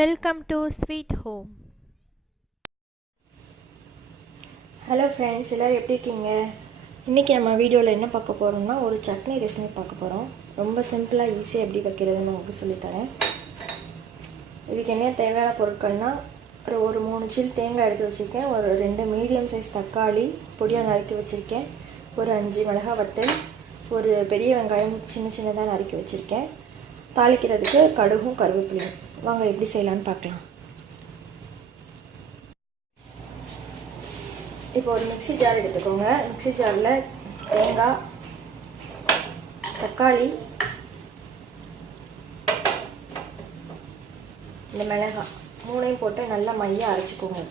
Welcome to Sweet Home. Hello friends, எல்லாரும் எப்படி இருக்கீங்க? இன்னைக்கு நம்ம வீடியோல என்ன பார்க்க போறோம்னா ஒரு சட்னி ரெசிபி பார்க்க போறோம். ரொம்ப சிம்பிளா ஈஸியா எப்படி வைக்கிறதுன்னு உங்களுக்கு சொல்லி தரேன். இதுக்கு என்ன தேவையான பொருட்கள்னா ஒரு 3 சில் தேங்காய் எடுத்து வச்சிருக்கேன், ஒரு 2 மீடியம் சைஸ் தக்காளி பொடியா நறுக்கி வச்சிருக்கேன், ஒரு 5 மிளகாய் வத்தல், ஒரு பெரிய வெங்காயம் சின்னதா நறுக்கி வச்சிருக்கேன். தாளிக்கிறதுக்கு கடுகும் கருவேப்பிலையும். வாங்க எப்படி செய்யலாம்னு பார்க்கலாம். இப்போ ஒரு மிக்ஸி ஜார் எடுத்துக்கோங்க. மிக்ஸி ஜாரில் தேங்காய், தக்காளி, இந்த மிளகாய் மூணையும் போட்டு நல்லா மையாக அரைச்சிக்கோங்க.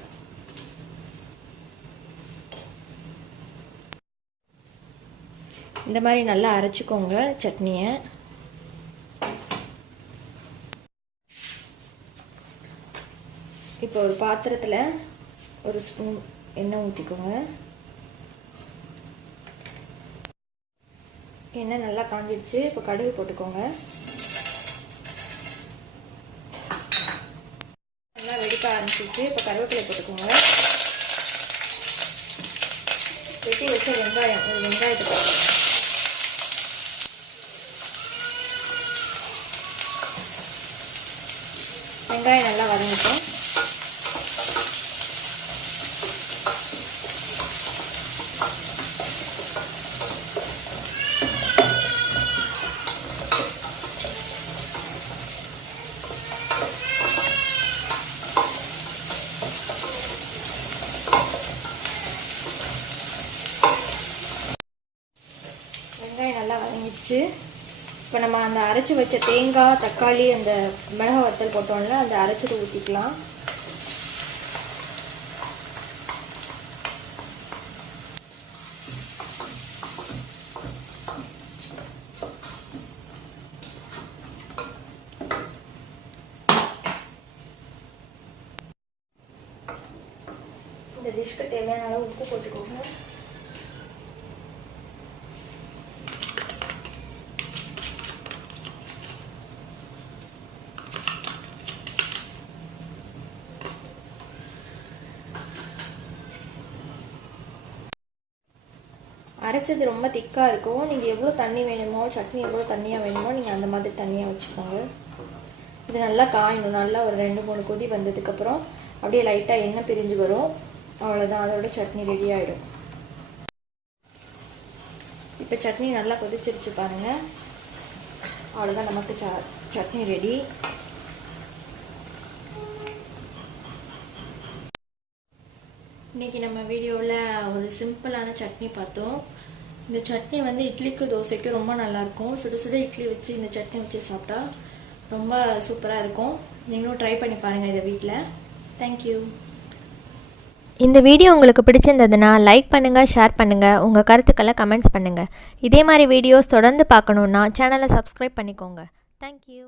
இந்த மாதிரி நல்லா அரைச்சிக்கோங்க சட்னியை. இப்போ ஒரு பாத்திரத்தில் ஒரு ஸ்பூன் எண்ணெய் ஊற்றிக்கோங்க. எண்ணெய் நல்லா காஞ்சிடுச்சு. இப்போ கடுகு போட்டுக்கோங்க. நல்லா வெடிக்க ஆரம்பிச்சிச்சு. இப்போ கருவேப்பிலை போட்டுக்கோங்க. வெட்டி வச்ச வெங்காயம், ஒரு வெங்காயத்தை போட்டுக்கோங்க. வெங்காயம் நல்லா வதங்கிட்டோம். வெங்காயம் நல்லா வதங்கிடுச்சு. இப்போ நம்ம அந்த அரைச்சி வச்ச தேங்காய், தக்காளி, அந்த மிளகாய் வத்தல் போட்டோம்ல, அந்த அரைச்சதை ஊற்றிக்கலாம். இந்த டிஷ்க்கு தேவையான அளவு உப்பு போட்டுக்கோங்க. அரைச்சது ரொம்ப திக்காக இருக்கும். நீங்கள் எவ்வளோ தண்ணி வேணுமோ, சட்னி எவ்வளோ தண்ணியாக வேணுமோ நீங்கள் அந்த மாதிரி தண்ணியாக வச்சுக்கோங்க. இது நல்லா காயணும். நல்லா ஒரு 2-3 கொதி வந்ததுக்கப்புறம் அப்படியே லைட்டாக எண்ணெய் பிரிஞ்சு வரும். அவ்வளோதான், அதோட சட்னி ரெடி ஆகிடும். இப்போ சட்னி நல்லா கொதிச்சிருச்சு பாருங்கள். அவ்வளோதான், நமக்கு சட்னி ரெடி. இன்றைக்கி நம்ம வீடியோவில் ஒரு சிம்பிளான சட்னி பார்த்தோம். இந்த சட்னி வந்து இட்லிக்கு தோசைக்கு ரொம்ப நல்லாயிருக்கும். சுட சுட இட்லி வச்சு இந்த சட்னி வச்சு சாப்பிட்டா ரொம்ப சூப்பராக இருக்கும். நீங்களும் ட்ரை பண்ணி பாருங்கள் இதை வீட்டில். தேங்க்யூ. இந்த வீடியோ உங்களுக்கு பிடிச்சிருந்ததுன்னா லைக் பண்ணுங்கள், ஷேர் பண்ணுங்கள், உங்கள் கருத்துக்களை கமெண்ட்ஸ் பண்ணுங்கள். இதே மாதிரி வீடியோஸ் தொடர்ந்து பார்க்கணுன்னா சேனலை சப்ஸ்கிரைப் பண்ணிக்கோங்க. தேங்க்யூ.